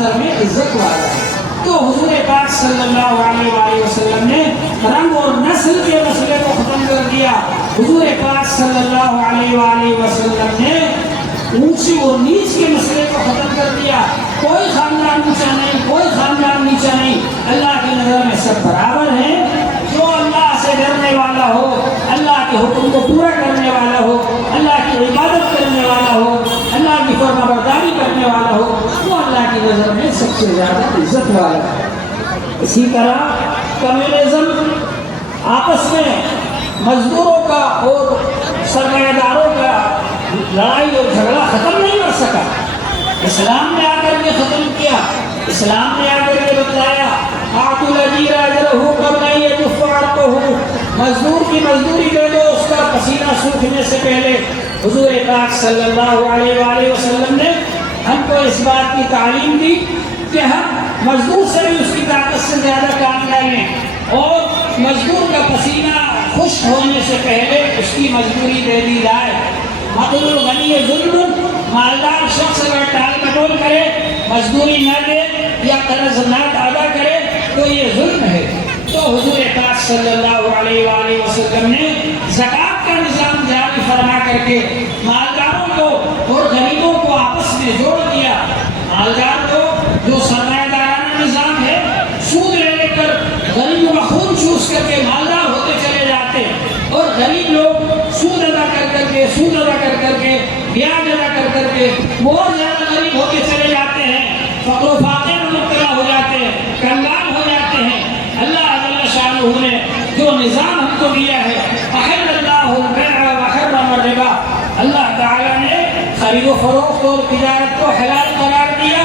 میں عزت والا ہے۔ تو حضور پاک صلی اللہ علیہ وآلہ وسلم نے رنگ اور نسل کے مسئلے کو ختم کر دیا۔ حضور پاک صلی اللہ علیہ وآلہ وسلم نے اونچی اور نیچ کے مسئلے کو ختم کر دیا۔ کوئی خاندان اونچا نہیں، کوئی خاندان نیچا نہیں، اللہ کی نظر میں سب برابر ہیں۔ جو اللہ سے ڈرنے والا ہو، اللہ کے حکم کو پورا کرنے والا ہو، اللہ کی عبادت کرنے والا ہو، اللہ کی فرمانبرداری کرنے والا ہو، وہ اللہ کی نظر میں سب سے زیادہ عزت والا ہے۔ اسی طرح کمیونزم آپس میں مزدوروں کا اور سرمایہ داروں کا لڑائی اور جھگڑا ختم نہیں کر سکا۔ اسلام نے آ کر کے ختم کیا۔ اسلام نے آ کر کے بتلایا آتوا الأجیر أجرہ قبل أن یجف عرقہ، مزدور کی مزدوری دے دو اس کا پسینہ سوکھنے سے پہلے۔ حضور پاک صلی اللہ علیہ وآلہ وسلم نے ہم کو اس بات کی تعلیم دی کہ ہم مزدور سے بھی اس کی طاقت سے زیادہ کام لے لیں، اور مزدور کا پسینہ خشک ہونے سے پہلے اس کی مزدوری دے دی جائے۔ مطلب الغنی ظلم، مالدار شخص اگر ٹال مٹول کرے، مزدوری نہ دے یا قرض نہ ادا کرے تو یہ ظلم ہے۔ تو حضور پاک صلی اللہ علیہ وآلہ وسلم نے زکوٰۃ کا نظام جاری فرما کر کے مالداروں کو اور غریبوں کو آپس میں جوڑ دیا۔ مالدار کو جو سرمایہ دارانہ نظام ہے، سود لے لے کر غریبوں کا خون چوس کر کے مالدار ہوتے چلے جاتے، اور غریب لوگ سود ادا کر کر کے بیاج ادا کر کے بہت زیادہ غریب ہوتے چلے جاتے ہیں، فقر و فاقے میں مبتلا ہو جاتے ہیں، کنگال ہو جاتے ہیں۔ اللہ جل شانہ نے جو نظام ہم کو دیا ہے، احل اللہ البیع وحرم الربا، اللہ تعالیٰ نے خرید و فروخت اور تجارت کو حلال قرار دیا،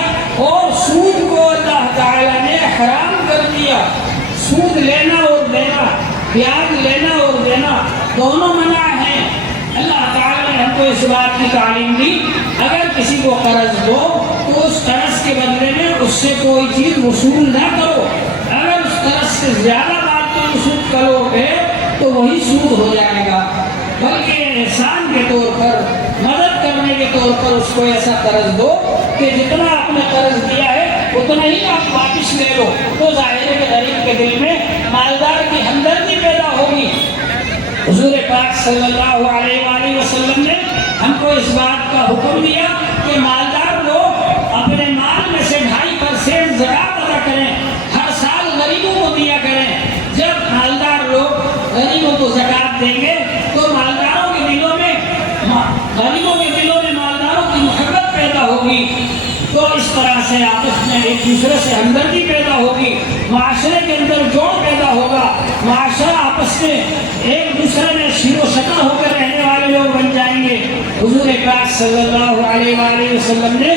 اور سود کو اللہ تعالیٰ نے حرام کر دیا۔ سود لینا اور دینا، بیاج لینا اور دینا دونوں منع ہیں۔ اللہ تعالیٰ نے ہم کو اس بات کی تعلیم دی، اگر کسی کو قرض دو تو اس قرض کے بدلے میں اس سے کوئی چیز وصول نہ کرو۔ اگر اس قرض سے زیادہ بات کو وصول کرو گے تو وہی سود ہو جائے گا، بلکہ احسان کے طور پر، مدد کرنے کے طور پر اس کو ایسا قرض دو کہ جتنا آپ نے قرض دیا ہے اتنا ہی آپ واپس لے لو۔ تو ظاہر ہے کہ غریب کے دل میں مالدار کی ہمدردی پیدا ہوگی۔ حضور پاک صلی اللہ علیہ وآلہ وسلم نے ہم کو اس بات کا حکم دیا کہ مالدار لوگ اپنے مال میں سے 2.5% زکوٰۃ ادا کریں، ہر سال غریبوں کو دیا کریں۔ جب مالدار لوگ غریبوں کو زکوٰۃ دیں گے تو مالداروں کے دلوں میں مالداروں کی محبت پیدا ہوگی، تو اس طرح سے آپس میں ایک دوسرے سے ہمدردی پیدا ہوگی، معاشرے کے اندر جوڑ پیدا ہوگا، معاشرہ آپس میں ایک دوسرے میں شیر و شکر ہو کر رہنے والے لوگ بن جائیں گے۔ حضور پاک صلی اللہ علیہ وآلہ وسلم نے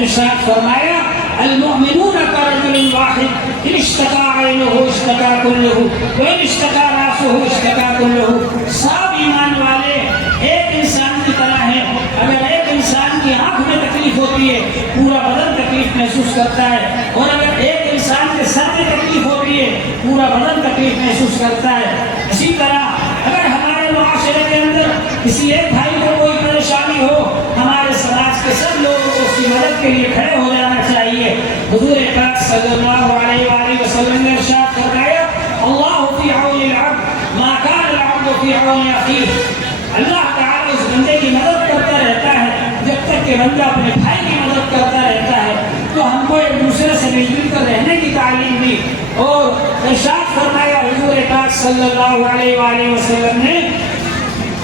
ارشاد فرمایا المؤمنون كرجل واحد ان اشتكى عينه اشتكى كله وان اشتكى راسه اشتكى كله۔ سب ایمان والے ایک انسان کی طرح ہیں، اگر ایک انسان کی آنکھ میں تکلیف ہوتی ہے پورا بدن تکلیف محسوس کرتا ہے، اور اگر ایک انسان کے سر میں تکلیف ہوتی ہے پورا بدن تکلیف محسوس کرتا ہے۔ اسی طرح اگر ہمارے معاشرے کے اندر کسی ایک بھائی کو کوئی پریشانی ہو، ہمارے سماج کے سب لوگوں کو اس کی مدد کے لیے کھڑے ہو جانا چاہیے۔ حضور پاک صلی اللہ علیہ وآلہ وسلم نے ارشاد فرمایا اللہ فی عون العبد ما کان العبد فی عون اخیہ۔ اللہ تعالیٰ اس بندے کی مدد کرتا رہتا ہے جب تک کہ بندہ اپنے بھائی کی مدد کرتا رہتا ہے۔ تو ہم کو ایک دوسرے سے مل جل کر رہنے کی تعلیم دی، اور ارشاد فرمایا حضور پاک صلی اللہ علیہ وآلہ وسلم نے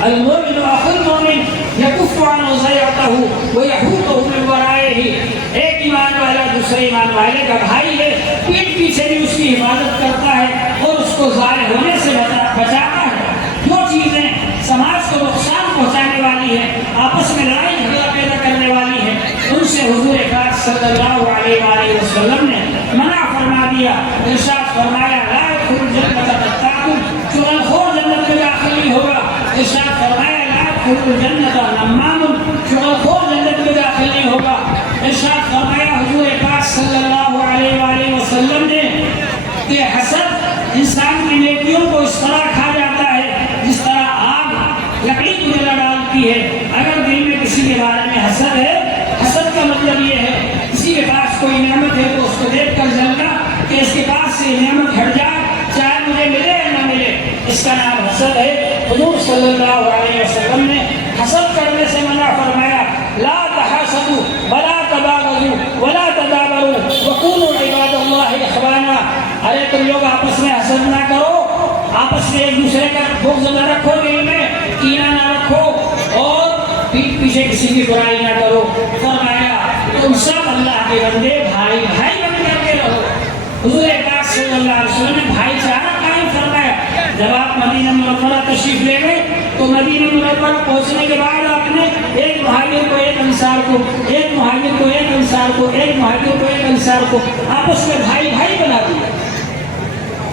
المؤمن اخو المؤمن یکف عن ضیعته ویحوطه من ورائه۔ ایک ایمان والا دوسرے ایمان والے کا بھائی ہے، پیٹ پیچھے بھی اس کی حفاظت کرتا ہے اور اس کو ضائع ہونے سے بچاتا ہے۔ جو چیزیں سماج کو نقصان پہنچانے والی ہیں، آپس میں لڑائی جھگڑا پیدا کرنے والی ہیں، ان سے حضور پاک صلی اللہ علیہ وآلہ وسلم نے منع فرما دیا۔ ارشاد فرمایا لا يدخل الجنة قتال، چغلخور جنت میں داخل نہیں ہوگا۔ ارشاد فرمایا لا يدخل الجنة نمام، چغلخور جنت میں داخل نہیں ہوگا۔ ارشاد فرمایا حضور پاک صلی اللہ علیہ وآلہ وسلم نے کہ حسد انسان کی نیکیوں کو اس طرح کھا جاتا ہے جس طرح آگ لکڑی کو جلا ڈالتی ہے۔ اگر دل میں کسی کے بارے میں حسد ہے، حسد کا مطلب یہ ہے کسی کے پاس کوئی نعمت ہے تو اس کو دیکھ کر جلنا کہ اس کے پاس سے نعمت ہٹ جائے، چاہے مجھے ملے یا نہ ملے، اس کا نام حسد ہے۔ حضور صلی اللہ علیہ وسلم نے حسد کرنے سے منع فرمایا، لا تحاسدوا ولا تباغضوا ولا تدابروا وكونوا عباد اللہ اخوانا۔ ارے تم لوگ آپس میں حسد نہ کرو، آپس میں ایک دوسرے کا بغض نہ رکھو، دل میں کینہ نہ رکھو، اور پیٹھ پیچھے کسی کی برائی نہ کرو۔ فرمایا تم سب اللہ کے بندے بھائی بھائی بن کر کے رہو۔ حضور پاک صلی اللہ علیہ وسلم نے بھائی چارہ قائم فرمایا۔ جب آپ مدینہ منورہ تشریف لے گئے تو مدینہ منورہ پہنچنے کے بعد آپ نے ایک مہاجر کو ایک انصار کو، ایک مہاجر کو ایک انصار کو، ایک مہاجر کو ایک انصار کو آپس میں بھائی بھائی بنا دیا،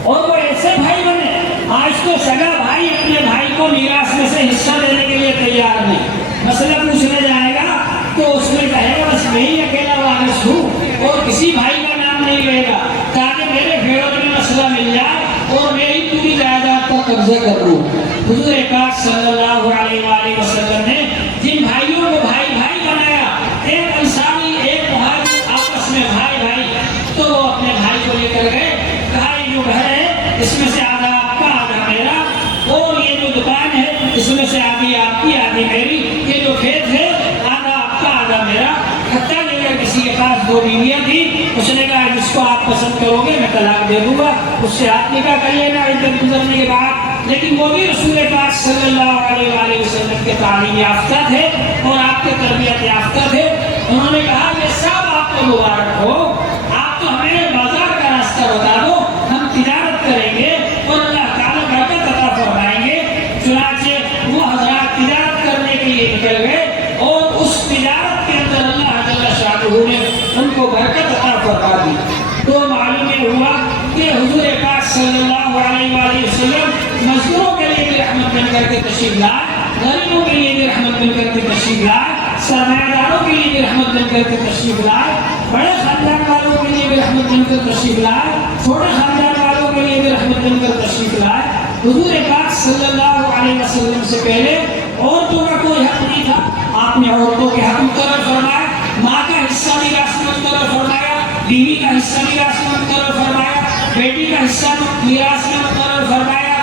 اور وہ ایسے بھائی بنے آج تو سگا بھائی اپنے بھائی کو میراث میں سے حصہ دینے کے لیے تیار نہیں۔ مسئلہ پوچھنے جائے گا تو اس میں کہے گا بس میں ہی اکیلا وارث ہوں اور کسی بھائی کا نام نہیں لے گا، تاکہ میرے بھیڑوں میں مسئلہ مل جائے اور میں ہی پوری جائیداد پر قبضہ کر لوں۔ حضور پاک صلی اللہ علیہ وآلہ وسلم نے جن بھائیوں کو بھائی بھائی بنایا، ایک انصاری ایک مہاجر آپس میں بھائی بھائی، تو وہ اپنے بھائی کو لے کر گئے، کہا یہ جو گھر ہے اس میں سے آدھا آپ کا آدھا میرا، اور یہ جو دکان ہے اس میں سے آدھی آپ کی آدھی میری، یہ جو کھیت ہے آدھا آپ کا آدھا میرا۔ حتیٰ کہ اگر کسی کے پاس دو بیویاں تھیں، اس نے کہا جس کو آپ پسند کرو گے میں طلاق دے دوں گا، اس سے آپ نکاح کر لینا عدت گزرنے کے بعد۔ لیکن وہ بھی رسول پاک صلی اللہ علیہ وآلہ وسلم کے تعلیم یافتہ تھے اور آپ کے تربیت یافتہ تھے۔ انہوں نے کہا یہ سب آپ کو مبارک ہو، آپ تو ہمیں بازار کا راستہ بتا دو، ہم تجارت کریں گے اور اللہ تعالیٰ برکت عطا فرمائیں گے۔ چنانچہ وہ حضرات تجارت کرنے کے لیے نکل گئے اور اس تجارت کے اندر اللہ جل شانہ نے ان کو برکت عطا فرما دی۔ تو معلوم یہ ہوا کہ حضور پاک صلی اللہ علیہ وآلہ وسلم مزدوروں کے لیے بھی رحمت بن کر کے تشریف لائے، غریبوں کے لیے بھی رحمت بن کر کے تشریف لائے، سرمایہ داروں کے لیے بھی رحمت بن کر کے تشریف لائے، بڑے خاندان والوں کے لیے بھی رحمت بن کر تشریف لائے، چھوٹے خاندان والوں کے لیے بھی رحمت بن کر تشریف لائے۔ حضور پاک صلی اللہ علیہ وسلم سے پہلے عورتوں کا کوئی حق نہیں تھا، آپ نے عورتوں کے حق مقرر فرمایا، ماں کا حصہ میراث میں مقرر فرمایا، بیوی کا حصہ میراث میں مقرر فرمایا، بیٹی کا حصہ میراث میں مقرر فرمایا۔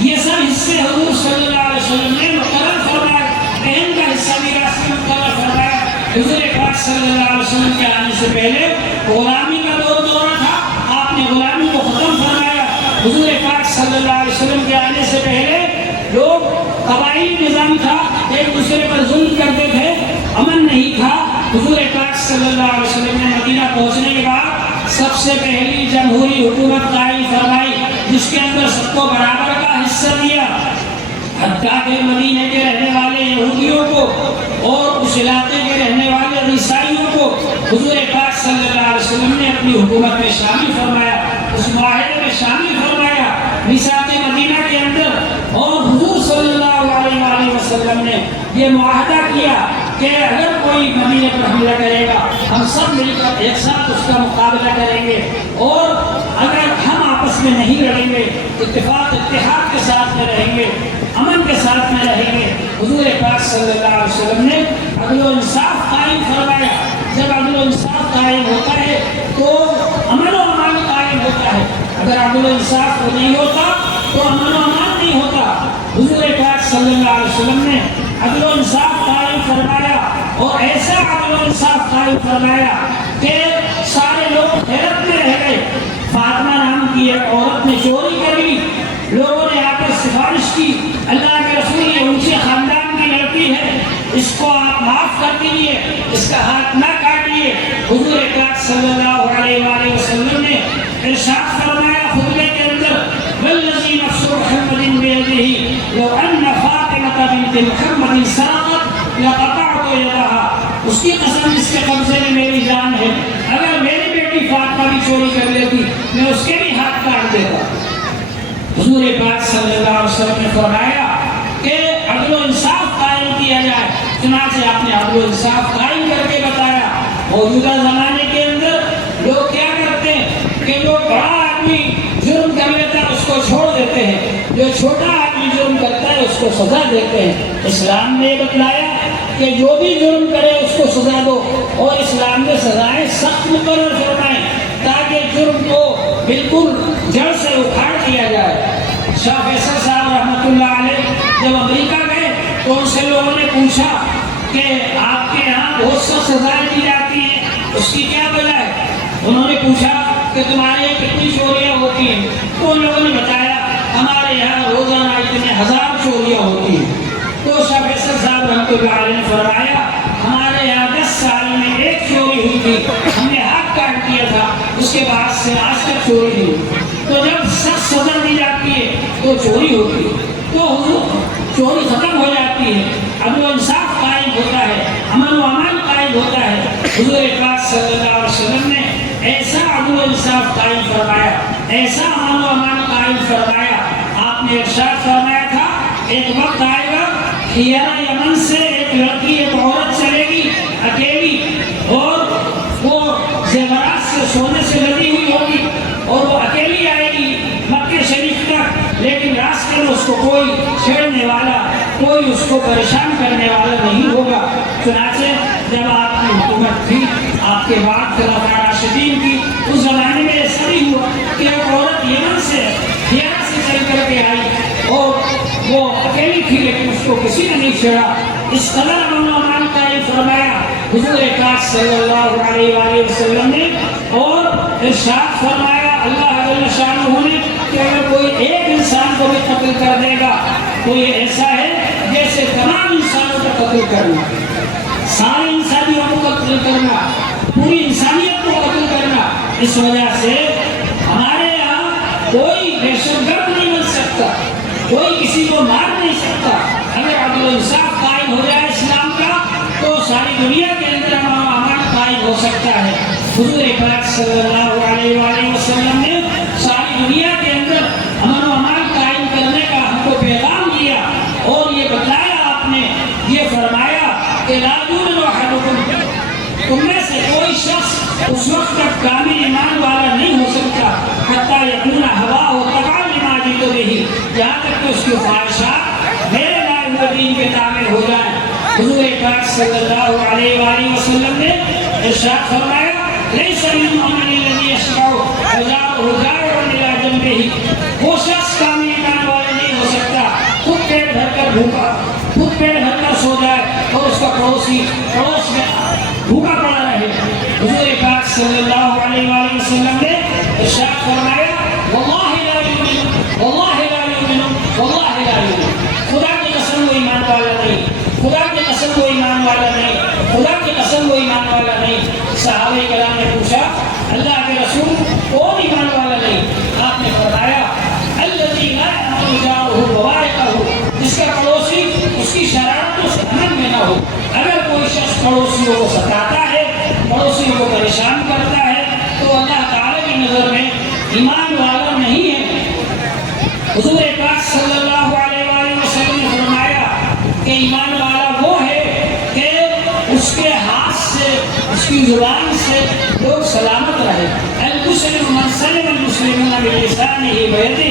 یہ سب حصے حضور صلی اللہ علیہ وسلم نے مقرر فرمایا۔ بہن کا حصہ میراث میں مقرر فرمایا۔ حضور پاک صلی اللہ علیہ وسلم کے آنے سے پہلے غلامی کا دور تھا، آپ نے غلامی کو ختم فرمایا۔ حضور پاک صلی اللہ علیہ وسلم کے آنے سے پہلے لوگ قبائلی نظام تھا، ایک دوسرے پر ظلم کرتے تھے، امن نہیں تھا۔ حضور پاک صلی اللہ علیہ وسلم نے مدینہ پہنچنے کے بعد سب سے پہلی جمہوری حکومت قائم فرمائی، جس کے اندر سب کو برابر کا حصہ دیا، حتیٰ کہ مدینہ کے رہنے والے یہودیوں کو اور اس علاقے کے رہنے والے عیسائیوں کو حضور پاک صلی اللہ علیہ وسلم نے اپنی حکومت میں شامل فرمایا، اس معاہدے میں شامل فرمایا میثاق مدینہ کے اندر۔ اور حضور صلی اللہ علیہ وآلہ وسلم نے یہ معاہدہ کیا کہ اگر کوئی مدینہ پر حملہ کرے گا ہم سب مل کر ایک ساتھ اس کا مقابلہ کریں گے، اور اگر ہم آپس میں نہیں لڑیں گے، اتفاق اتحاد کے ساتھ میں رہیں گے، امن کے ساتھ میں رہیں گے۔ حضور پاک صلی اللہ علیہ وسلم نے عدل و انصاف قائم فرمایا۔ جب عدل و انصاف قائم ہوتا ہے تو امن و امان قائم ہوتا ہے، اگر عدل و انصاف نہیں ہوتا تو امن و امان نہیں ہوتا۔ حضور پاک صلی اللہ علیہ وسلم نے عدل و انصاف قائم فرمایا، اور ایسا عدل و انصاف قائم فرمایا کہ سارے لوگ حیرت میں رہ گئے۔ فاطمہ نام کی ایک عورت نے چوری کری، لوگوں نے آ کر سفارش کی، اللہ کے رسول یہ اونچے خاندان کی لڑکی ہے، اس کو آپ معاف کر دیجیے، اس کا ہاتھ نہ کاٹیے۔ حضور پاک صلی اللہ علیہ وآلہ وسلم نے ارشاد فرمایا خطبے کے اندر، والذی نفس محمد بیدہ لو ان فاطمہ بنت محمد سرقت لقطعت یدها، اس کی قسم جس کے قبضے میں میری جان ہے، اگر میری بیٹی فاطمہ بھی چوری کر لیتی میں اس کے بھی ہاتھ کاٹ دیتا۔ حضور پاک صلی اللہ علیہ وسلم نے فرمایا کہ عدل و انصاف قائم کیا جائے، چنانچہ آپ نے عدل و انصاف قائم کر کے بتایا۔ موجودہ زمانے کے اندر لوگ کیا کرتے ہیں کہ جو بڑا آدمی جرم کر لیتا ہے اس کو چھوڑ دیتے ہیں، جو چھوٹا آدمی جرم کرتا ہے اس کو سزا دیتے ہیں۔ اسلام نے بتلایا کہ کہ جو بھی جرم کرے اس کو سزا دو، اور اسلام نے سزائیں سخت مقرر فرمائیں تاکہ جرم کو بالکل جڑ سے اکھاڑ دیا جائے۔ شاہ فیصل صاحب رحمۃ اللہ علیہ جب امریکہ گئے تو ان سے لوگوں نے پوچھا کہ آپ کے یہاں بہت سخت سزائیں دی جاتی ہیں، اس کی کیا وجہ ہے؟ انہوں نے پوچھا کہ تمہارے یہاں کتنی چوریاں ہوتی ہیں؟ تو ان لوگوں نے بتایا ہمارے یہاں روزانہ اتنے 1000 چوریاں ہوتی ہیں۔ تو شاہ فیصل صاحب رحمۃ اللہ علیہ نے فرمایا ہمارے یہاں 10 سال میں ایک چوری ہوئی تھی، ہم نے ہاتھ کاٹ دیا تھا، اس کے بعد سے آج تک چوری نہیں ہوئی۔ تو جب سخت سزا دی جاتی ہے تو چوری ہوتی ہے، تو چوری ختم ہو جاتی ہے، عدل و انصاف قائم ہوتا ہے، امن و امان قائم ہوتا ہے۔ حضور پاک صلی اللہ علیہ وسلم نے ایسا عدل و انصاف قائم فرمایا، ایسا امن و امان قائم فرمایا۔ آپ نے ارشاد فرمایا تھا ایک وقت آئے گا خیانہ یمن سے ایک لڑکی ایک عورت چلے گی اکیلی، اور وہ زیورات سے سونے سے لدی ہوئی ہوگی، اور وہ اکیلی آئے گی مکہ شریف تک، لیکن راستے میں اس کو کوئی چھیڑنے والا، کوئی اس کو پریشان کرنے والا نہیں ہوگا۔ چنانچہ جب آپ کی حکومت تھی، آپ کے بعد خلفائے راشدین کی، اس زمانے میں ایسا نہیں ہوا کہ ایک عورت یمن سے خیانت سے چل کر کے آئی اور وہ اکیلی تھی لیکن اس کو کسی نے نہیں چھیڑا۔ اس قدر امن و امان قائم فرمایا حضور پاک صلی اللہ علیہ وآلہ وسلم نے، اور ارشاد فرمایا اللہ جل شانہ نے کہ اگر کوئی ایک انسان کو بھی قتل کر دے گا تو یہ ایسا ہے جیسے تمام انسانوں کا قتل کرنا، سارے انسانیوں کو قتل کرنا، پوری انسانیت کو قتل کرنا۔ اس وجہ سے ہمارے یہاں کوئی دہشت گرد نہیں بن سکتا، کوئی کسی کو مار نہیں سکتا۔ اگر عدل و انصاف قائم ہو جائے اسلام کا تو ساری دنیا کے اندر امن و امان قائم ہو سکتا ہے۔ حضور پاک صلی اللہ علیہ وآلہ وسلم نے ساری دنیا کے اندر امن و امان قائم کرنے کا ہم کو پیغام دیا، اور یہ بتایا آپ نے، یہ فرمایا کہ لا یؤمن احدکم، تم میں سے کوئی شخص اس وقت تک کامل ایمان والا نہیں ہو سکتا حتی یکون ہواہ تبعا لما جئت بہ، یہاں تک کہ اس کی خواہشات میرے لائے ہوئے دین کے تابع ہو جائیں۔ حضور پاک صلی اللہ علیہ وآلہ وسلم نے ارشاد فرمایا لیس للمؤمن الذی یشبع وجاره جائع الی جنبہ، وہ شخص کامل ایمان والا نہیں ہو سکتا خود پیٹ بھر کر بھوکا، خود پیٹ بھر کر سو جائے اور اس کا پڑوسی پڑوس میں بھوکا پڑا رہے۔ حضور پاک صلی اللہ علیہ وآلہ وسلم نے ارشاد فرمایا واللہ لا یؤمن، واللہ لا یؤمن، واللہ لا یؤمن، خدا کی قسم وہ ایمان والا نہیں، خدا کی قسم وہ ایمان والا نہیں، خدا کی قسم وہ ایمان والا نہیں۔ صحابہ کرام نے پوچھا اللہ کے رسول کون ایمان والا نہیں؟ آپ نے فرمایا الذی لا یأمن جارہ بوائقہ، جس کا پڑوسی اس کی شرارتوں سے امن میں نہ ہو۔ اگر کوئی شخص پڑوسیوں کو ستاتا ہے، پڑوسیوں کو پریشان کرتا ہے تو اللہ تعالی کی نظر میں ایمان والا نہیں ہے۔ حضور پاک صلی اللہ علیہ وآلہ وسلم نے فرمایا کہ ایمان والا وہ ہے کہ اس کے ہاتھ سے، اس کی زبان سے لوگ سلامت رہے۔ المسلم من سلم المسلمون من لسانہ ویدہ،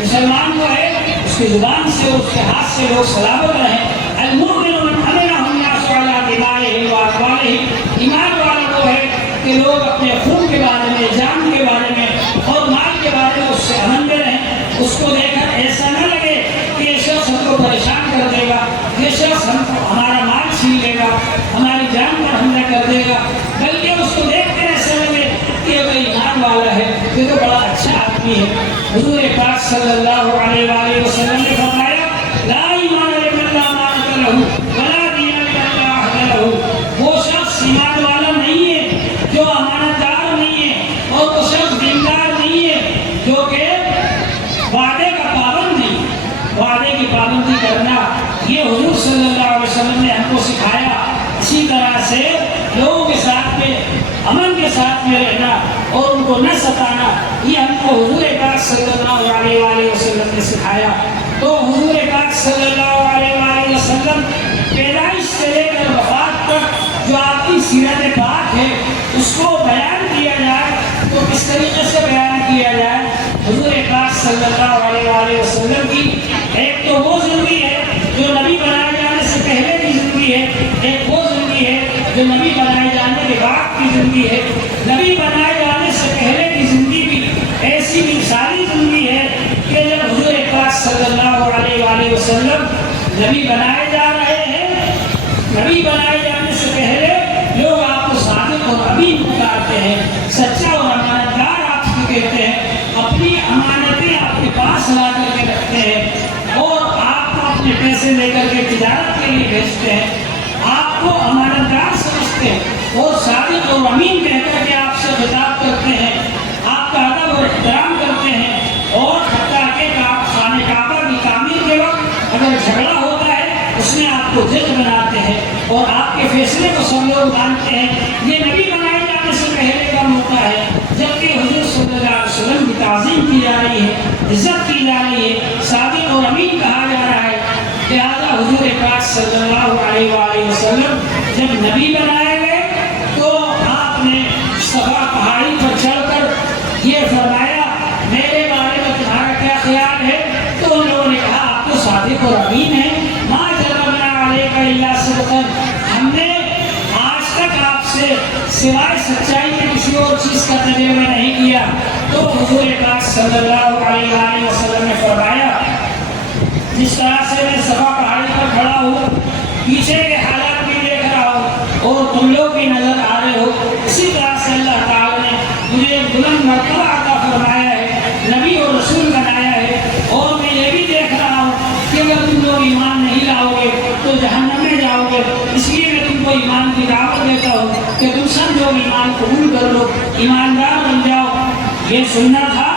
مسلمان وہ ہے اس کی زبان سے، اس کے ہاتھ سے لوگ سلامت رہیں۔ المؤمن من امنہ الناس علی دمائہم واموالہم، ایمان والا وہ ہے کہ لوگ اپنے خون کے بارے میں، جان کے بارے میں اور مال کے بارے میں اس سے امن میں رہیں۔ اس کو دیکھ کر ایسا نہ لگے کہ یہ شخص ہم کو پریشان کر دے گا، یہ شخص ہم کو ہمارا مال چھین لے گا، ہماری جان پر حملہ کر دے گا، بلکہ اس کو دیکھ کر ایسا لگے کہ اگر ایمان والا ہے یہ تو بڑا اچھا آدمی ہے۔ حضور پاک صلی اللہ علیہ وآلہ وسلم نے فرمایا لا ایمان لمن لا امانۃ لہ ولا دین لمن لا عہد لہ، وہ شخص ایمان والا نہیں ہے جو امانت دار نہیں ہے، اور وہ شخص دیندار نہیں ہے جو کہ وعدے کا پابند نہیں۔ وعدے کی پابندی کرنا یہ حضور صلی اللہ علیہ وسلم نے ہم کو سکھایا۔ اسی طرح سے لوگوں کے ساتھ میں امن کے ساتھ میں رہنا اور ان کو نہ ستانا، یہ ہم کو حضور پاک صلی اللہ علیہ وآلہ وسلم نے سکھایا۔ تو حضور پاک صلی اللہ علیہ وآلہ وسلم پیدائش سے لے کر وفات تک جو آپ کی سیرت پاک ہے اس کو بیان کیا جائے تو کس طریقے سے بیان کیا جائے؟ حضور پاک صلی اللہ علیہ وآلہ وسلم کی ایک تو وہ زندگی ہے جو نبی بنائے جانے سے پہلے کی زندگی ہے، ایک زندگی ہے، نبی بنائے جانے سے پہلے کی زندگی بھی ایسی مثالی زندگی ہے کہ جب حضور پاک صلی اللہ علیہ وآلہ وسلم نبی بنائے جا رہے ہیں، نبی بنائے جانے سے پہلے لوگ آپ کو صادق اور امین پکارتے ہیں، سچا اور امانتدار آپ کو کہتے ہیں، اپنی امانتیں آپ کے پاس لا کر کے رکھتے ہیں اور آپ کو اپنے پیسے لے کر کے تجارت کے لیے بھیجتے ہیں، آپ کو امانتدار سمجھتے ہیں اور صادق اور امین کہہ کر کے آپ سے خطاب کرتے ہیں، آپ کا ادب اور احترام کرتے ہیں، اور حتیٰ کہ خانہ کعبہ کی تعمیر کے وقت اگر جھگڑا ہوتا ہے اس میں آپ کو جج بناتے ہیں اور آپ کے فیصلے کو سب لوگ مانتے ہیں۔ یہ نبی بنائے جانے سے پہلے کا موقع ہے، جبکہ حضور صلی اللہ علیہ وسلم کی تعظیم کی جا رہی ہے، عزت کی جا رہی ہے، صادق اور امین کہا جا رہا ہے۔ لہٰذا حضور پاک صلی اللہ علیہ وآلہ وسلم جب نبی بنائے گئے تو آپ نے صفا پہاڑی پر چڑھ کر یہ فرمایا میرے بارے میں تمہارا کیا خیال ہے؟ تو ان لوگوں نے کہا آپ تو صادق اور امین ہیں، ما جربنا علیک الا صدقا، ہم نے آج تک آپ سے سوائے سچائی کے کسی اور چیز کا تجربہ نہیں کیا۔ تو حضور پاک صلی اللہ علیہ وآلہ وسلم نے فرمایا جس طرح سے میں صفا پہاڑی پر کھڑا ہوں، پیچھے کے حالات بھی دیکھ رہا ہوں اور تم لوگ بھی نظر آ رہے ہو، اسی طرح سے اللہ تعالیٰ نے مجھے ایک بلند مرتبہ عطا فرمایا ہے، نبی اور رسول بنایا ہے، اور میں یہ بھی دیکھ رہا ہوں کہ اگر تم لوگ ایمان نہیں لاؤ گے تو جہنم میں جاؤ گے، اس لیے میں تم کو ایمان کی دعوت دیتا ہوں کہ تم سب لوگ ایمان قبول کر لو، ایماندار بن جاؤ۔ یہ سننا تھا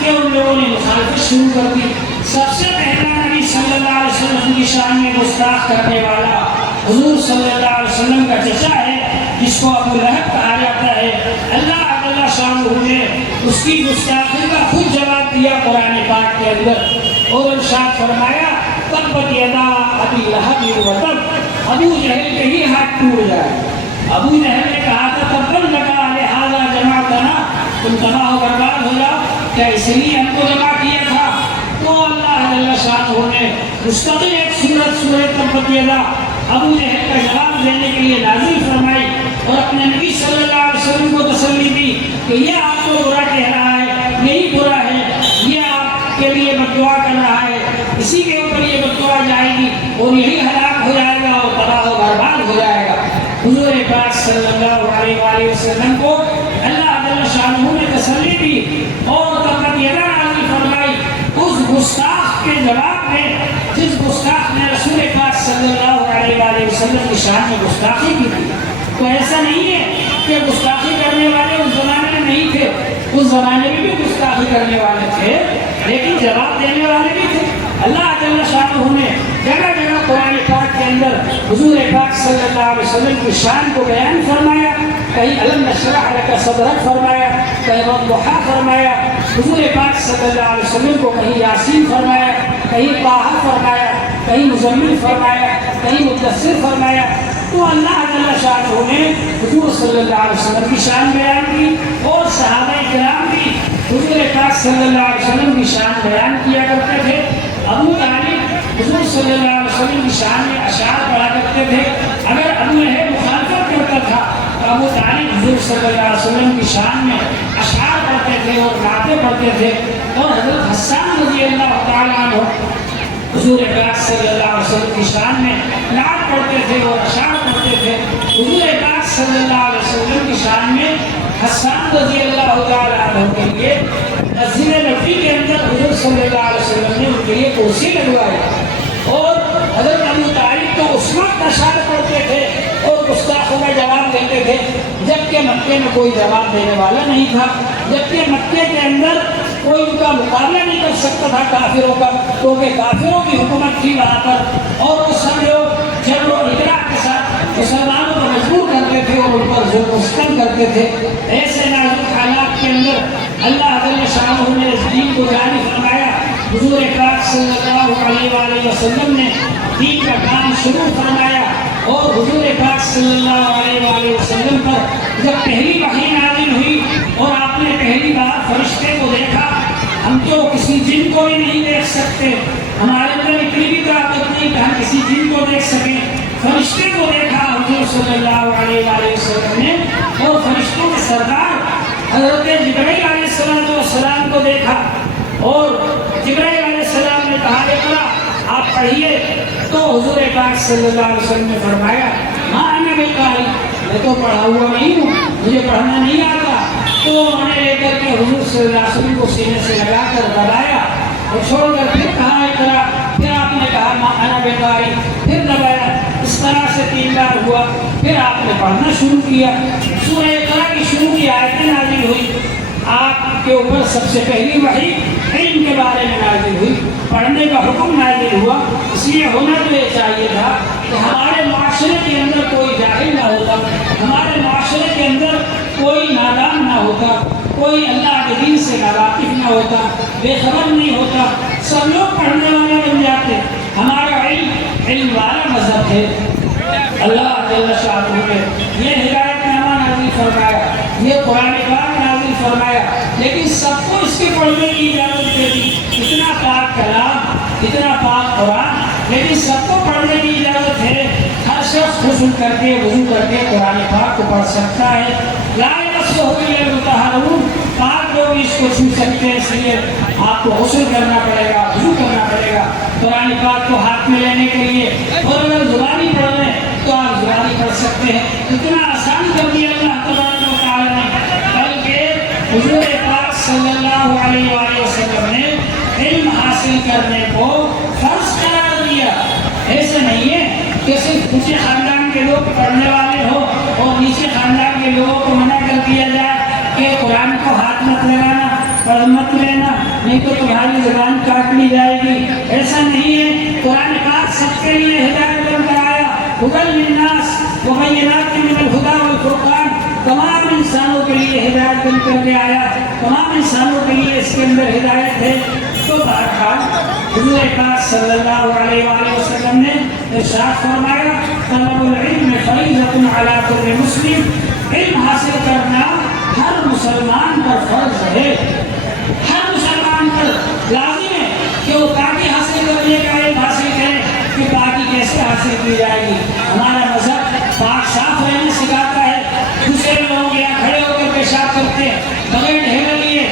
کہ ان لوگوں نے مخالفت شروع کر دی۔ سب سے پہلا نبی صلی اللہ علیہ وسلم کی شان میں گستاخ کرنے والا حضور صلی اللہ علیہ وسلم کا چچا ہے جس کو ابو لہب کہا جاتا ہے۔ اللہ تعالیٰ شانہ نے اس کی گستاخی کا خود جواب دیا قرآن پاک کے اندر اور ارشاد فرمایا تبت یدا ابی لہب وتب، ابو جہل کے ہی ہاتھ ٹوٹ جائے۔ ابو جہل نے کہا تھا تبت لگا لہذا جمعتنا، تم تباہ و برباد ہو جاؤ، کیا اس لیے ہم کو جمع کیا تھا؟ تو اللہ جل شانہ نے مستقل ایک سورۃ تبت یدا ابو جہل کا جواب دینے کے لیے نازل فرمائی اور اپنے نبی صلی اللہ علیہ وسلم کو تسلی دی کہ یہ آپ کو برا کہہ رہا ہے، یہی برا ہے، یہ آپ کے لیے بد دعا کر رہا ہے، اسی کے اوپر یہ بد دعا جائے گی اور یہی ہلاک ہو جائے گا اور تباہ و برباد ہو جائے گا۔ حضور پاک صلی اللہ علیہ وآلہ وسلم کو اللہ جل شانہ نے تسلی دی اور تبت یدا نازل فرمائی۔ اس گستاخ کے جواب میں جس گستاخ نے رسول پاک صلی اللہ علیہ وآلہ وسلم کی شان میں گستاخی کی تھی، تو ایسا نہیں ہے کہ گستاخی کرنے والے اس زمانے میں نہیں تھے، اس زمانے میں بھی گستاخی کرنے والے تھے لیکن جواب دینے والے بھی تھے۔ اللہ جل شانہ نے جگہ جگہ قرآن پاک کے اندر حضور پاک صلی اللہ علیہ وسلم کی شان کو بیان فرمایا، کہیں الم نشرح لک صدرک فرمایا، کہیں والضحیٰ فرمایا، حضور پاک صلی اللہ علیہ وسلم کو کہیں یاسین فرمایا، کہیں طٰہٰ فرمایا، کہیں مزمل فرمایا، کہیں مدثر فرمایا۔ تو اللہ جل شانہ نے حضور صلی اللہ علیہ وسلم کی شان بیان کی اور صحابہ کرام بھی حضور پاک صلی اللہ علیہ وسلم کی شان بیان کیا کرتے تھے۔ ابو طالب حضور صلی اللہ علیہ وسلم کی شان میں اشعار پڑھا کرتے تھے۔ اگر ابو لہب مخالفت کرتا تھا تو ابو طالب حضور صلی اللہ علیہ وسلم کی شان میں اشعار پڑھتے تھے اور نعتیں پڑھتے تھے، اور حضرت حسان رضی اللہ تعالیٰ عنہ حضور پاک صلی اللہ علیہ وسلم کی شان میں نعت پڑھتے تھے اور اشعار پڑھتے تھے۔ حضور پاک صلی اللہ علیہ وسلم کی شان میں حسان رضی اللہ تعالیٰ عنہ کے لیے مسجد نبوی کے اندر حضور صلی اللہ علیہ وسلم نے ان کے لیے کرسی لگوائی، اور حضرت ابو طالب تو اس وقت اشعار پڑھتے تھے اور گستاخوں کا جواب دیتے تھے جبکہ مکے میں کوئی جواب دینے والا نہیں تھا، جبکہ مکے کے اندر کوئی ان کا مقابلہ نہیں کر سکتا تھا کافروں کا، کیونکہ کافروں کی حکومت تھی وہاں پر، اور وہ سب لوگ جب وہ اقرار کے ساتھ مسلمانوں کو مجبور کرتے تھے اور ان پر ظلم و ستم کرتے تھے۔ ایسے نازک حالات کے اندر اللہ جل شانہ نے اس دین کو جاری فرمایا۔ حضور پاک صلی اللہ علیہ وآلہ وسلم نے دین کا کام شروع فرمایا، اور حضور پاک صلی اللہ علیہ وآلہ وسلم پر جب پہلی وحی نازل ہوئی اور آپ نے پہلی بار فرشتے کو دیکھا، ہم تو کسی جن کو بھی نہیں دیکھ سکتے، ہمارے اندر اتنی بھی طاقت نہیں کہ ہم کسی جن کو دیکھ سکیں، فرشتے کو دیکھا حضور صلی اللہ علیہ وآلہ وسلم نے، اور فرشتوں سرکار حضرت جبرائیل علیہ السلام کو دیکھا اور جبرائیل علیہ السلام نے کہا اقرا آپ پڑھیے، تو حضور پاک صلی اللہ علیہ وسلم نے فرمایا ما انا بقاری، میں تو پڑھا ہوا نہیں ہوں، مجھے پڑھنا نہیں آتا۔ تو انہوں نے لے کر کے حضور صلی اللہ علیہ وسلم کو سینے سے لگا کر دبایا اور چھوڑ کر پھر کہا اقرا، پھر آپ نے کہا ما انا بقاری، پھر دبایا، اس طرح سے 3 بار ہوا، پھر آپ نے پڑھنا شروع کیا۔ سورہ اقرا کی شروع کی آیتیں نازل ہوئی، آپ کے اوپر سب سے پہلی وحی علم کے بارے میں نازل ہوئی، پڑھنے کا حکم نازل ہوا۔ اس لیے ہونا تو یہ چاہیے تھا کہ ہمارے معاشرے کے اندر کوئی جاہل نہ ہوتا، ہمارے معاشرے کے اندر کوئی نادان نہ ہوتا، کوئی اللہ کے دین سے ناواقف نہ ہوتا، بے خبر نہیں ہوتا، سب لوگ پڑھنے والے بن جاتے۔ ہمارا علم والا مذہب ہے۔ اللہ جل شانہ نے یہ ہدایت نامہ نازل فرمایا، یہ قرآن پاک نازل فرمایا، لیکن سب کو اس کے پڑھنے کی اجازت دے دی۔ اتنا پاک کلام، اتنا پاک قرآن، لیکن سب کو پڑھنے کی اجازت ہے۔ ہر شخص غسل کر کے وضو کر کے قرآن پاک کو پڑھ سکتا ہے۔ لا یمسہ الا المطہرون، پاک لوگ اس کو چھو سکتے ہیں، اس لیے آپ کو غسل کرنا پڑے گا، وضو کرنا پڑے گا قرآن پاک کو ہاتھ میں لینے کے لیے۔ اور اگر زبانی پڑھ رہے ہیں تو آپ زبانی پڑھ سکتے ہیں۔ اتنا آسان کر دیا اللہ تبارک و تعالیٰ نے، بلکہ حضور پاک صلی اللہ علیہ وآلہ وسلم نے علم حاصل کرنے کو فرض قرار دیا۔ ایسے نہیں ہے کہ صرف اونچے خاندان کے لوگ پڑھنے والے ہو اور نیچے خاندان کے لوگوں کو منع کر دیا جائے کہ قرآن کو ہاتھ مت لگانا، پڑھ مت لینا، نہیں تو تمہاری زبان کاٹ لی جائے گی۔ ایسا نہیں ہے، قرآن پاک سب کے لیے ہدایت بن کر آیا، ہدی للناس وبینات من الہدی والفرقان، تمام انسانوں کے لیے ہدایت بن کر کے آیا، تمام انسانوں کے لیے اس کے اندر ہدایت ہے۔ تو بہرحال حضور پاک صلی اللہ علیہ وآلہ وسلم نے ارشاد فرمایا طلب العلم فریضۃ علی کل مسلم، علم حاصل کرنا ہر مسلمان پر فرض ہے، ہر مسلمان پر لازم ہے کہ وہ پاکی حاصل کرنے کا علم حاصل کرے کہ پاکی کیسے حاصل کی جائے گی۔ ہمارا مذہب پاک صاف رہنا سکھاتا ہے۔ دوسرے لوگ یہاں کھڑے ہو کر پیشاب کرتے ہیں، بغیر ڈھیلے لیے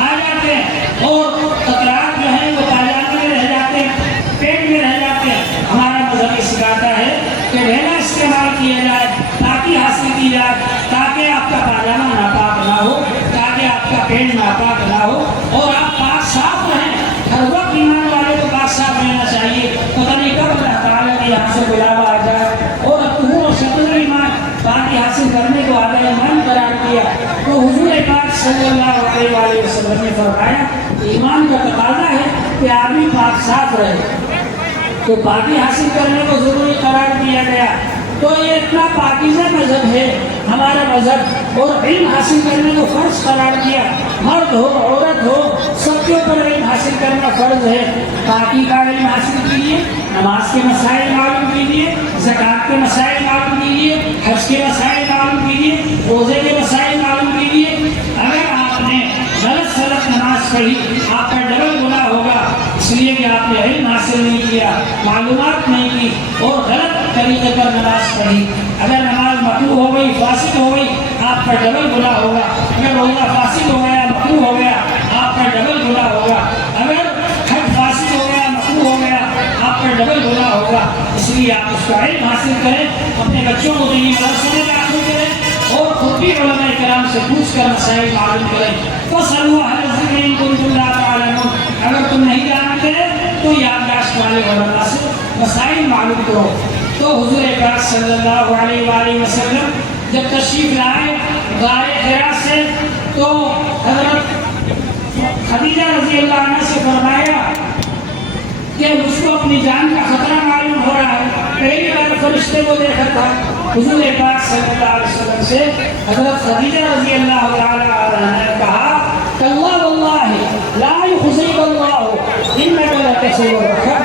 آ جاتے ہیں اور قطرات جو ہیں وہ پاجامے میں رہ جاتے ہیں، پیٹ میں رہ جاتے ہیں۔ ہمارا مذہب یہ سکھاتا ہے کہ ڈھیلا استعمال کیا جائے، پاکی حاصل کی جائے، تاکہ آپ کا پاجامہ ناپاک نہ ہو، تاکہ آپ کا پیٹ ناپاک نہ ہو اور آپ پاک صاف رہیں۔ ہر وقت ایمان والے کو پاک صاف رہنا چاہیے، پتہ نہیں کب اللہ تعالیٰ کے یہاں سے بلاوا آ جائے اور اب شکل ایمان پاکی حاصل کرنے کو آدھا ایمان قرار دیا۔ تو حضور پاک صلی اللہ علیہ وآلہ وسلم نے فرمایا ایمان کا تقاضا ہے کہ آدمی پاک صاف رہے، تو پاکی حاصل کرنے کو ضروری قرار دیا گیا۔ تو یہ اتنا پاکیزہ مذہب ہے ہمارا مذہب، اور علم حاصل کرنے کو فرض قرار دیا۔ مرد ہو عورت ہو سب کے اوپر علم حاصل کرنا فرض ہے۔ پاکی کا علم حاصل کیجیے، نماز کے مسائل معلوم کیجیے، زکوٰۃ کے مسائل معلوم کیجیے، حج کے مسائل معلوم کیجیے، روزے کے مسائل معلوم کیجیے۔ اگر آپ نے غلط سلط نماز پڑھی آپ کا ڈبل گناہ ہوگا، اس لیے کہ آپ نے علم حاصل نہیں کیا، معلومات نہیں کی اور غلط طریقے پر نماز پڑھی۔ اگر نماز مکروہ ہو گئی، فاسد ہو گئی، آپ کا ڈبل گناہ ہوگا۔ اگر روزہ فاسد ہو گیا، مکروہ ہو گیا، آپ کا ڈبل گناہ ہوگا۔ اگر حج فاسد ہو گیا، مکروہ ہو گیا، آپ کا ڈبل گناہ ہوگا۔ اس لیے آپ اس کا علم حاصل کریں، اپنے بچوں کو دینی مدرسوں میں داخل کریں اور خود بھی علماء کرام سے پوچھ کر مسائل معلوم کریں۔ فَاسْأَلُوا أَهْلَ الذِّكْرِ إِن كُنتُمْ لَا تَعْلَمُونَ، اگر تم نہیں جانتے تو یادداشت والے علماء سے مسائل معلوم کرو۔ تو حضور پاک صلی اللہ علیہ وآلہ وسلم جب تشریف لائے غار حرا سے، تو حضرت خدیجہ رضی اللہ عنہ سے فرمایا کہ اس کو اپنی جان کا خطرہ معلوم ہو رہا ہے، پہلی بار فرشتے کو دیکھا تھا۔ حضور پاک صلی اللہ علیہ وسلم سے حضرت خدیجہ رضی اللہ عنہ نے کہا کلا واللہ لا یخزیک اللہ انک لتصل الرحم،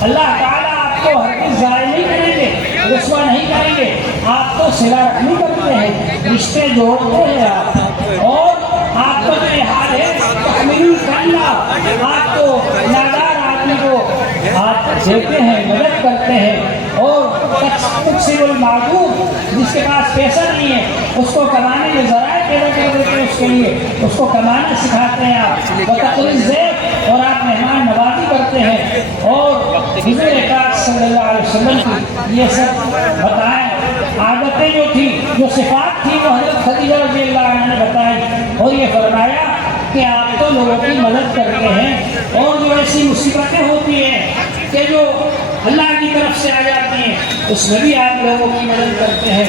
اللہ تعالیٰ آپ کو ہرگز ضائع نہیں کریں گے، رسوا نہیں کریں گے، آپ کو صلہ رحمی کرتے ہیں، رشتے جوڑتے ہیں آپ، اور آپ کو یہ حال ہے تحمیل کرنا، آپ کو نادار آدمی کو آپ دیتے ہیں، مدد کرتے ہیں اور کچھ یکسب المعدوم، جس کے پاس پیسہ نہیں ہے اس کو کمانے کے ذرائع پیدا کر دیتے ہیں، اس کے لیے اس کو کمانا سکھاتے ہیں آپ، وتقری الضیف، اور آپ مہمان نوازی کرتے ہیں، اور حضور پاک صلی اللہ علیہ وسلم کی یہ سب بتائیں عادتیں جو تھی، جو صفات تھی، وہ حضرت خدیجہ رضی اللہ عنہ نے بتائی، اور یہ فرمایا کہ آپ تو لوگوں کی مدد کرتے ہیں، اور جو ایسی مصیبتیں ہوتی ہیں کہ جو اللہ کی طرف سے آ جاتی ہیں اس میں بھی آپ لوگوں کی مدد کرتے ہیں۔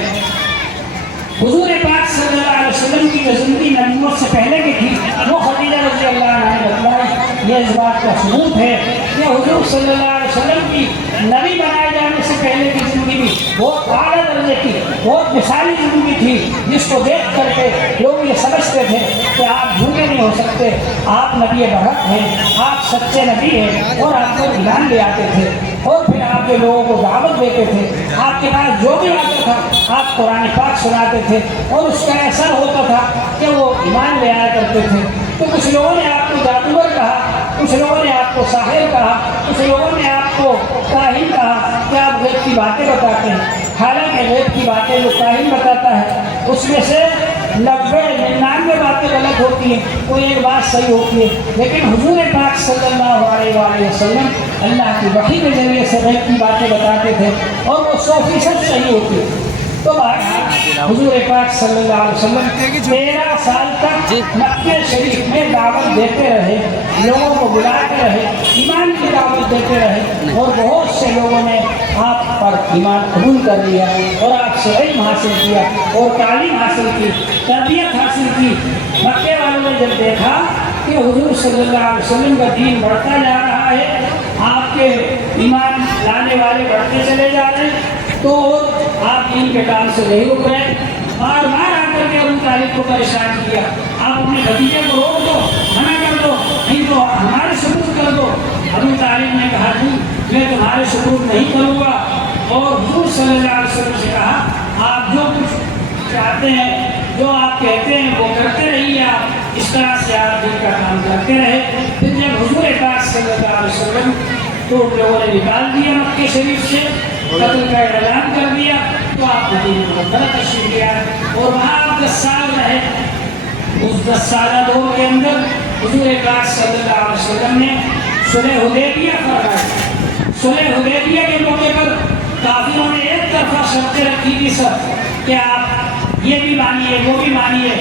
حضور پاک صلی اللہ علیہ وسلم کی جو زندگی نبوت سے پہلے کی تھی وہ خدیجہ رضی اللہ عنہ نے بتلائی، یہ اس بات کا ثبوت ہے کہ حضور صلی اللہ علیہ وسلم کی نبی بنائے جانے سے پہلے کی زندگی بھی بہت اعلیٰ درجے کی، بہت مثالی زندگی تھی، جس کو دیکھ کر کے لوگ یہ سمجھتے تھے کہ آپ جھوٹے نہیں ہو سکتے، آپ نبی برحق ہیں، آپ سچے نبی ہیں، اور آپ کو ایمان لے آتے تھے، اور پھر آپ کے لوگوں کو دعوت دیتے تھے، آپ کے پاس جو بھی آتا تھا آپ قرآن پاک سناتے تھے، اور اس کا اثر ہوتا تھا کہ وہ ایمان لے آیا کرتے تھے۔ تو کچھ لوگوں نے آپ کو جادوگر کہا، کچھ لوگوں نے آپ کو ساحر کہا، کچھ لوگوں نے آپ کو کاہن کہا کہ آپ غیب کی باتیں بتاتے ہیں، حالانکہ غیب کی باتیں جو کاہن بتاتا ہے اس میں سے 90-99 باتیں غلط ہوتی ہیں، کوئی ایک بات صحیح ہوتی ہے، لیکن حضور پاک صلی اللہ علیہ وآلہ وسلم اللہ کی وحی کے ذریعے سے غیب کی باتیں بتاتے تھے، اور وہ 100% صحیح ہوتی ہے۔ تو حضور پاک صلی اللہ علیہ وسلم 13 سال تک مکہ شریف میں دعوت دیتے رہے، لوگوں کو بلاتے رہے، ایمان کی دعوت دیتے رہے، اور بہت سے لوگوں نے آپ پر ایمان قبول کر لیا، اور آپ سے علم حاصل کیا، اور تعلیم حاصل کی، تربیت حاصل کی۔ مکے والوں نے جب دیکھا کہ حضور صلی اللہ علیہ وسلم کا دین بڑھتا جا رہا ہے، آپ کے ایمان لانے والے بڑھتے چلے جا رہے ہیں، تو آپ دین کے کام سے نہیں رک رہے، بار بار آ کر کے ابو طالب کو پریشان کیا، آپ اپنے بھتیجے کو روک دو، منع کر دو، نہیں تو ہمارے سپرد کر دو۔ ابو طالب نے کہا جی میں تمہارے سپرد نہیں کروں گا، اور حضور صلی اللہ علیہ وسلم سے کہا آپ جو کچھ چاہتے ہیں، جو آپ کہتے ہیں وہ کرتے رہیے، آپ اس طرح سے آپ دین کا کام کرتے رہے۔ پھر جب حضور پاک صلی اللہ علیہ وسلم تو لوگوں نے نکال دیا مکہ شریف سے، قتل کا اعلان کر دیا، تو آپ مدینہ منورہ تشریف لے آئے، اور وہاں آپ 10 سال رہے۔ اس 10 سالہ دور کے اندر حضور پاک صلی اللہ علیہ وسلم نے صلح حدیبیہ فرمائی۔ صلح حدیبیہ کے موقع پر کافروں نے ایک طرفہ شرطیں رکھی تھی سب کہ آپ یہ بھی مانیے وہ بھی مانیے،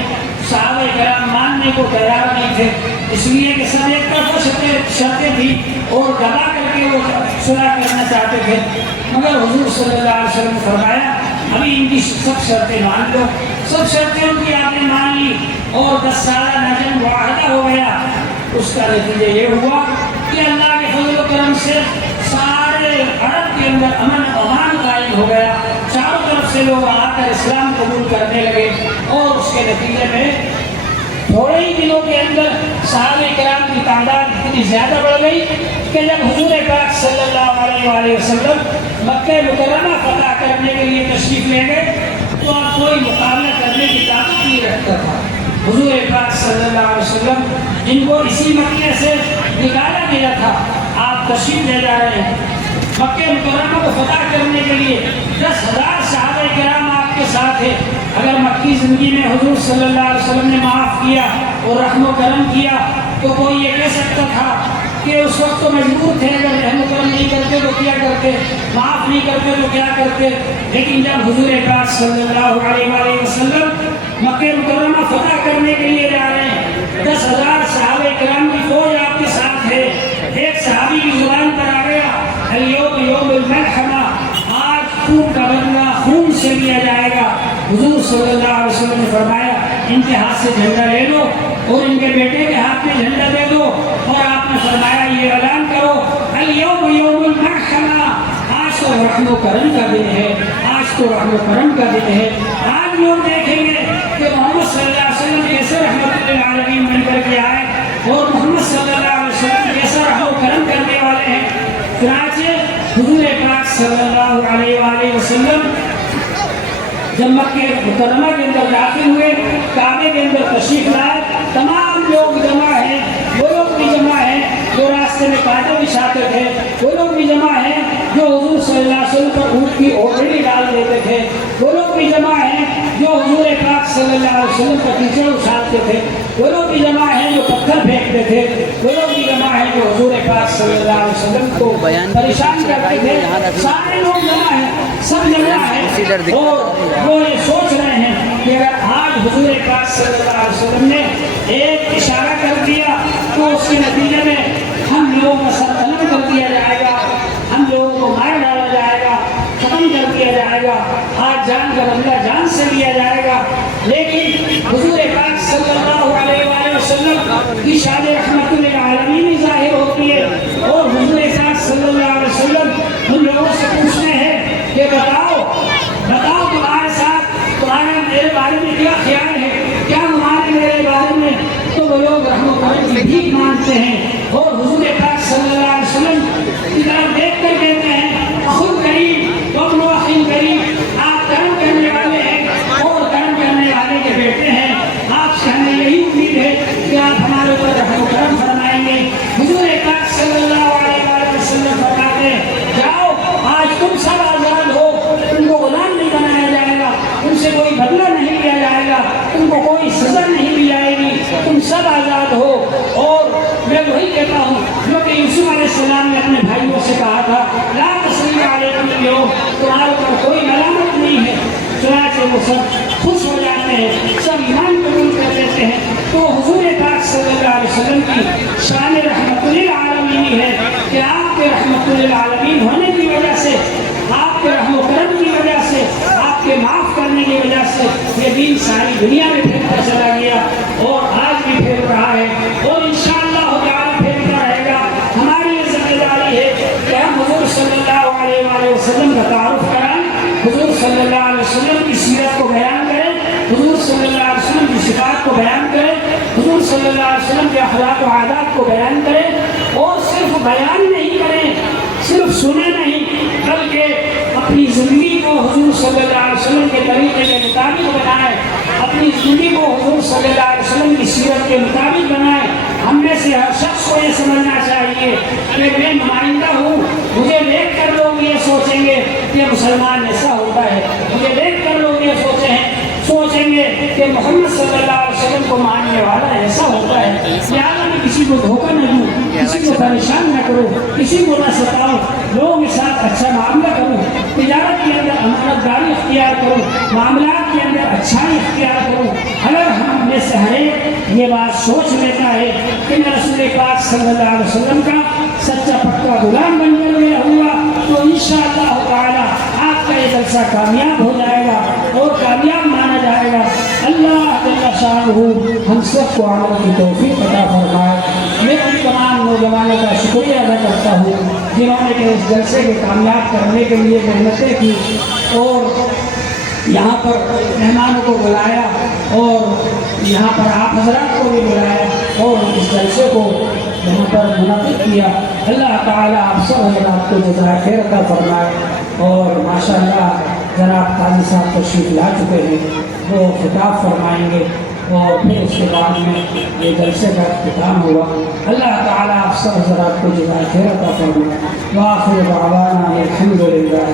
صحابہ کرام ماننے کو تیار نہیں تھے، اس لیے کہ سب ایک طرف شرطیں تھی اور دبا کر کے وہ صلح کرنا چاہتے تھے، مگر حضور صلی اللہ علیہ وسلم نے فرمایا ابھی ان کی سب شرطیں مان لو۔ سب شرطیں ان کی آپ نے مان لی، اور 10 سالہ نجم معاہدہ ہو گیا۔ اس کا نتیجہ یہ ہوا کہ اللہ کے فضل و کرم سے سارے عرب کے اندر امن و امان قائم ہو گیا، چاروں طرف سے لوگ آ کر اسلام قبول کرنے لگے، اور اس کے نتیجے میں تھوڑے ہی دنوں کے اندر صحابہ کرام کی تعداد اتنی زیادہ بڑھ گئی کہ جب حضور پاک صلی اللہ علیہ وآلہ وسلم مکہ مکرمہ فتح کرنے کے لیے تشریف لے گئے تو اب کوئی مقابلہ کرنے کی طاقت نہیں رکھتا تھا۔ حضور پاک صلی اللہ علیہ وسلم جن کو اسی مکے سے نکالا گیا تھا، آپ تشریف لے جا رہے ہیں مکہ مکرمہ کو فتح کرنے کے لیے، 10,000 صحابہ کرام آپ کے ساتھ ہیں۔ اگر مکی زندگی میں حضور صلی اللہ علیہ وسلم نے معاف کیا اور رحم و کرم کیا تو کوئی یہ کہہ سکتا تھا کہ اس وقت تو مجبور تھے، اگر رحم و کرم نہیں کرتے تو کیا کرتے، معاف نہیں کرتے تو کیا کرتے۔ لیکن جب حضور پاک صلی اللہ علیہ وآلہ وسلم مکہ مکرمہ فتح کرنے کے لیے جا رہے ہیں، 10,000 صحابہ کرام کی فوج آپ کے ساتھ ہے، ایک صحابی کی زبان پر آ گیا الیوم یوم الملحمہ، آج خون کا بدلہ خون سے لیا جائے گا۔ حضور صلی اللہ علیہ وسلم نے فرمایا ان کے ہاتھ سے جھنڈا لے لو اور ان کے بیٹے کے ہاتھ میں جھنڈا دے دو، اور آپ نے فرمایا یہ اعلان کرو الیوم یوم الملحمہ، آج تو رحم و کرم کا دن ہے، آج تو رحم و کرم کا دن ہے۔ آج لوگ دیکھیں گے کہ محمد صلی اللہ علیہ وسلم کیسے رحمت للعالمین بن کر کے آئے، اور محمد صلی اللہ علیہ وسلم کیسا رحم و کرم کرنے والے ہیں۔ چنانچہ حضور پاک صلی اللہ علیہ وآلہ وسلم جب مکہ مکرمہ کے اندر داخل ہوئے، کعبے کے اندر تشریف لائے، تمام لوگ جمع ہیں، وہ لوگ بھی جمع ہیں جو راستے میں کانٹے بچھاتے تھے، وہ لوگ بھی جمع ہیں جو حضور صلی اللہ علیہ وسلم پر اونٹ کی اوڑھنی ڈال دیتے تھے. وہ لوگ بھی جمع ہیں جو حضور پاک صلی اللہ علیہ وسلم کا کیچڑ اچھالتے تھے. وہ لوگ بھی جمع ہیں جو پتھر پھینکتے تھے. وہ لوگ بھی جمع ہیں جو حضور پاک صلی اللہ علیہ وسلم کو پریشان کرتے تھے. سارے لوگ جمع ہیں, سب جمع ہیں, اور وہ یہ سوچ رہے ہیں کہ اگر آج حضور پاک صلی اللہ علیہ وسلم نے ایک اشارہ کر دیا تو اس کے نتیجے میں ہم لوگوں کا سر قلم کر دیا جائے گا, ہم لوگوں کو مار ڈالا جائے گا, ختم کر دیا جائے گا, آج جان کا بدلہ جان سے لیا جائے گا. لیکن حضور پاک صلی اللہ علیہ وآلہ وسلم کی شان رحمت للعالمین میں ظاہر ہوتی ہے, اور حضور پاک صلی اللہ علیہ وسلم ان لوگوں سے پوچھتے ہیں کہ بتاؤ تمہارے ساتھ تمہارا میرے بارے میں کیا خیال ہے, کیا تمہارے میرے بارے میں. تو وہ لوگ رحم و کرم کی بھیک مانگتے ہیں اور حضور پاک صلی اللہ علیہ وسلم کی طرف دیکھ کر کہتے ہیں خود کریم وابن اخی کریم, آپ کرم کرنے والے ہیں اور کرم کرنے والے کے بیٹے ہیں. آپ سے ہمیں یہی امید ہے کہ آپ ہمارے اوپر رحم و کرم فرمائیں گے. حضور پاک صلی اللہ علیہ وسلم فرماتے ہیں جاؤ, آج تم سب آزاد ہو, تم کو غلام نہیں بنایا جائے گا, تم سے کوئی بدلہ نہیں لیا جائے گا, تم کو کوئی سزا نہیں دی جائے گی, تم سب آزاد ہو. اور میں وہی کہتا ہوں جو کہ یوسف علیہ السلام نے اپنے بھائیوں سے کہا تھا لا تثریب علیکم اليوم, تمہارے اوپر کوئی ملامت نہیں ہے. چنانچہ وہ سب خوش ہو جاتے ہیں, سب ایمان قبول کر لیتے ہیں. تو حضور پاک صلی اللہ علیہ وسلم کی شان رحمت للعالمین ہے کہ آپ کے رحمت للعالمین ہونے کی وجہ سے, آپ کے رحم و کرم کی وجہ سے, آپ کے معاف کرنے کی وجہ سے یہ دین ساری دنیا میں پھیلتا چلا گیا اور آج بھی پھیل رہا ہے اور انشاءاللہ تعالی پھیلتا رہے گا. ہماری یہ ذمہ داری ہے کہ ہم حضور صلی اللہ علیہ وآلہ وسلم کا تعارف کرائیں, حضور صلی اللہ علیہ وسلم کی سیرت کو بیان کریں, حضور صلی اللہ علیہ وسلم کی صفات کو بیان کریں, حضور صلی اللہ علیہ وسلم کے اخلاق و عادات کو بیان کریں. اور صرف بیان نہیں کریں, صرف سنیں نہیں, بلکہ اپنی زندگی کو حضور صلی اللہ علیہ وسلم کے طریقے کے مطابق بنائیں, اپنی زندگی کو حضور صلی اللہ علیہ وسلم کی سیرت کے مطابق بنائیں. ہم میں سے ہر شخص کو یہ سمجھنا چاہیے کہ میں نمائندہ ہوں, مجھے دیکھ کر لوگ یہ سوچیں گے کہ مسلمان ایسا ہوتا ہے, مجھے دیکھ کر لوگ یہ سوچیں گے کہ محمد صلی اللہ علیہ وسلم کو ماننے والا ایسا ہوتا ہے. لہٰذا میں کسی کو دھوکہ نہ دوں, کسی کو پریشان نہ کروں, کسی کو نہ ستاؤں, لوگوں کے ساتھ اچھا معاملہ کروں, تجارت کے اندر امانت داری اختیار کروں, معاملات کے اندر اچھائی اختیار کروں. اگر ہم میں سے ہر ایک یہ بات سوچ لیتا ہے کہ میں رسول پاک صلی اللہ علیہ وسلم کا سچا پکا غلام بن کر میں رہوں گا, تو انشاءاللہ تعالی آپ کا یہ جلسہ کامیاب ہو جائے گا اور کامیاب مانا جائے گا. اللہ جل شانہ ہم سب کو عمل کی توفیق عطا فرمائے. میں ان تمام نوجوانوں کا شکریہ ادا کرتا ہوں جنہوں نے کہ اس جلسے کو کامیاب کرنے کے لیے محنتیں کی اور یہاں پر مہمانوں کو بلایا اور یہاں پر آپ حضرات کو بھی بلایا اور اس جلسے کو یہاں پر منعقد کیا. اللہ تعالیٰ آپ سب حضرات کو جزائے خیر عطا فرمائے. اور ماشاءاللہ جناب قاضی صاحب تشریف لا چکے ہیں, وہ خطاب فرمائیں گے اور پھر اس کے بعد میں یہ جلسے کا اختتام ہوا. اللہ تعالیٰ آپ سب حضرات کو جزائے خیر عطا فرمائے. وآخر دعوانا الحمد للہ.